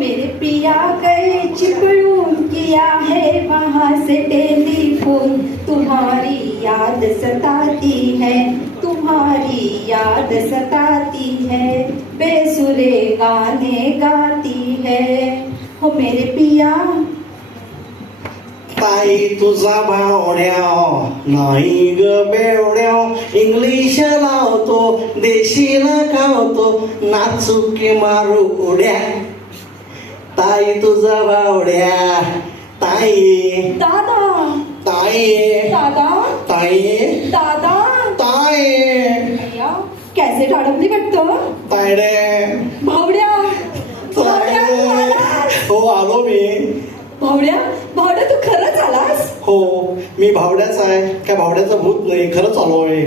मेरे पिया गए चिपळून, किया है वहां से टेलीफोन, तुम्हारी याद सताती है, तुम्हारी याद सताती है, बेसुरे गाने गाती है, हो मेरे पिया. ताई तुझा भावड्या नाही ग बेवड्या, इंग्लिश लावतो देशीला खावतो, नाचू की मारू उड्या. ताई तुझा भावड्या, ताई दादा ताई दादा ताई दादा. ताई भैया कॅसेट अडकली वाटतं. तायडे भावड्या भावड्या तू आलास? हो आलो मी. भावड्या भावड्या तू खरंच आलास? हो मी भावड्याच आहे, काय भावड्याचं भूत नाही, खरंच आलो आहे.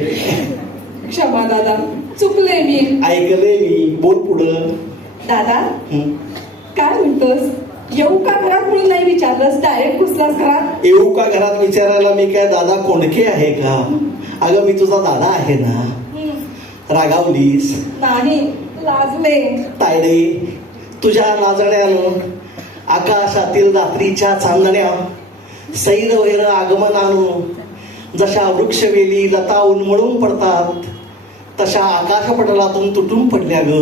क्षमा दादा, चुकले मी. ऐकले मी, बोल पुढं. दादा हं. काय म्हणतोस? येऊ का घरात म्हणून नाही विचारलंस, डायरेक्ट घुसलास घरात. येऊ का घरात विचारायला मी काय दादा कोंडके आहे का? अगं मी तुझा दादा आहे ना. रागावलीस? नाही, लाजले. तायडे तुझ्या लाजण्यानं आकाशातील रात्रीच्या चांदण्या सैर वैर आगमनानं जशा वृक्षवेली लता उन्मळून पडतात, तशा आकाशपटलातून तुटून पडल्या ग.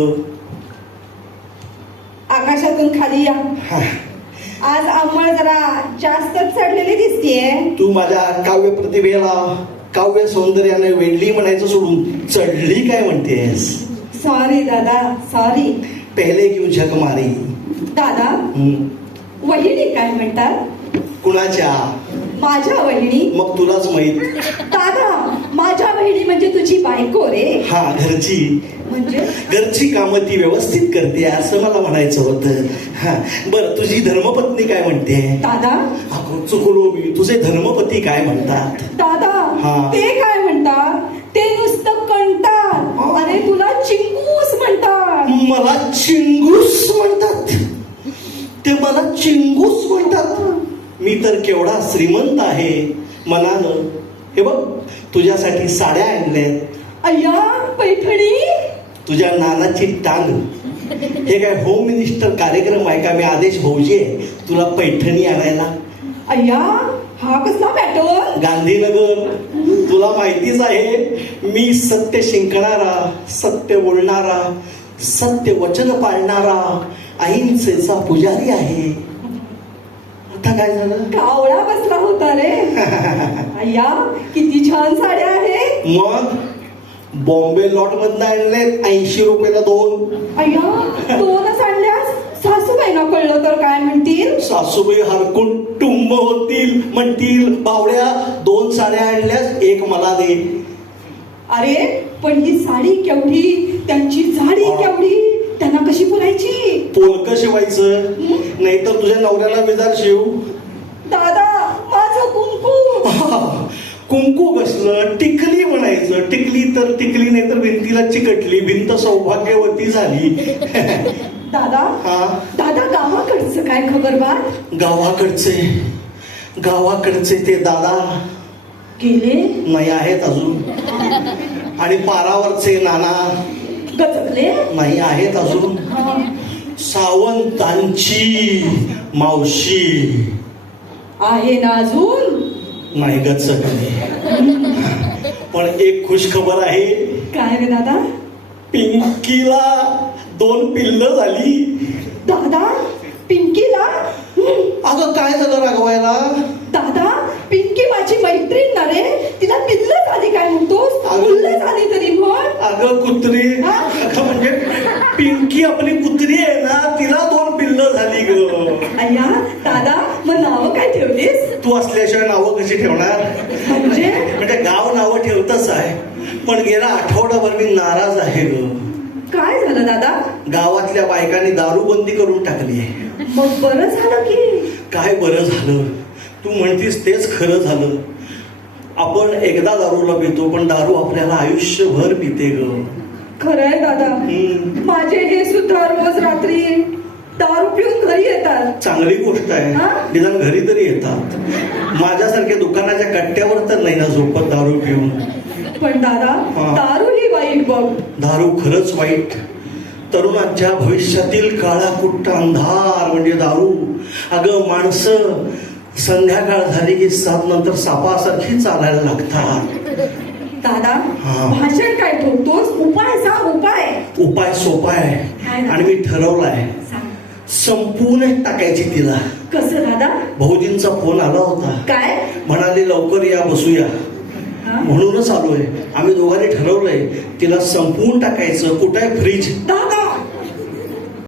आकाशातून खाली या. आज अंमळ जरा जास्तच चढलेली दिसतीये. तू माझ्या काव्य प्रतिभेला काव्य सौंदर्याने वेडली म्हणायचं सोडून चढली काय म्हणतेस? सॉरी दादा, सॉरी. पहिले क्यू झक मारी. दादा वहिनी काय म्हणतात? कुणाच्या? माझ्या वहिनी. मग तुलाच माहित. दादा माझ्या वहिनी म्हणजे तुझी बायको रे. हा घरची. म्हणजे घरची कामं ती व्यवस्थित करते असं मला म्हणायचं होतं. हा बरं तुझी धर्मपत्नी काय म्हणते? दादा अगं चुकलो मी, तुझे धर्मपती काय म्हणतात? दादा हा. ते काय म्हणतात? ते नुसतं कंटाळ. अरे तुला चिंगूस म्हणतात. मला चिंगूस म्हणतात? ते मला चिंगूस म्हणतात? मी तर केवढा श्रीमंत आहे मनानं. हे बघ तुझ्यासाठी साड्या आणल्यात. अय्या पैठणी. तुझ्या नानाची टांग. हे काय होम मिनिस्टर कार्यक्रम आहे का? मी आदेश भाऊजी आहे तुला पैठणी आणायला. अय्या हा कसला पॅटर्न? गांधीनगर. तुला माहितीच आहे मी सत्य शिंकणारा, सत्य बोलणारा, सत्य वचन पाळणारा अहिंसेचा पुजारी आहे. आता काय झालं? कावळा बसला होता रे. अय्या किती छान साड्या आहेत. मग बॉम्बे लॉट मधनं आणले 80 रुपयाला 2. अय्या दोनच आणल्यास? सासूबाईंना कळलं तर काय म्हणतील? सासूबाई हरकून टुंब होतील, म्हणतील बावड्या 2 साड्या आणल्यास 1 मला दे. अरे पण ही साडी केवढी, त्यांची जाडी केवढी, त्यांना कशी पुरायची? पोलकं शिवायचं, नाहीतर तुझ्या नवऱ्याला बेजार शिव. दादा माझं कुंकू. कुंकू कसलं? टिकली म्हणायचं. टिकली तर टिकली, नाही तर भिंतीला चिकटली, भिंत सौभाग्यवती झाली. दादा हा दादा गावाकडचं काय खबर बात? गावाकडचे ते दादा गेले नाही आहेत अजून. आणि पारावरचे नाना गचकले नाही आहेत अजून. सावंतांची मावशी आहे ना अजून? नाही गचकली. पण एक खुश खबर आहे. काय रे दादा? पिंकीला 2 पिल्लं झाली. दादा पिंकीला? अगं काय झालं रागवायला? दादा पिंकी माझी मैत्रीण ना रे, तिला पिल्लं झाली काय म्हणतोस? अगं. पिल्लं झाली तरी म्हण. अगं कुत्री. हा? अगं म्हणजे पिंकी आपली कुत्री आहे ना, तिला 2 पिल्लं झाली ग. अय्या दादा मग नाव काय ठेवलीस? तू असल्याशिवाय नावं कशी ठेवणार? म्हणजे गाव नावं ठेवतच आहे, पण गेला आठवडाभर मी नाराज आहे ग. काय झालं दादा? गावातल्या बायकांनी दारूबंदी करून टाकली आहे. मग बरं झालं की? काय बरं झालं? तू म्हणतीस तेच खरं झालं. आपण एकदा दारूला पितो, पण दारू आपल्याला आयुष्यभर पिते ग. खरंय दादा. माझे हे सुद्धा रोज रात्री दारू पिऊन घरी येतात. चांगली गोष्ट आहे, निदान घरी तरी येतात. माझ्यासारख्या दुकानाच्या कट्ट्यावर तर नाही ना झोपत दारू पिऊन. पण दादा दारू ही वाईट बघ. दारू खरंच वाईट. तरुणांच्या भविष्यातील काळा कुट्ट अंधार म्हणजे दारू. अगं माणसं संध्याकाळ झाली की 7 नंतर सापासारखी चालायला लागतात. दादा हा. भाषण काय ठेवतोस? उपाय सांग, उपाय. उपाय सोपा आहे काय? आणि मी ठरवलाय. सांग. संपूर्ण टाकायची तिला. कसं दादा? भाऊजींचा फोन आला होता. काय? म्हणाले लवकर या, बसूया. हा? म्हणूनच आलोय. आम्ही दोघांनी ठरवलंय तिला संपवून टाकायचं. कुठे फ्रीज? दादा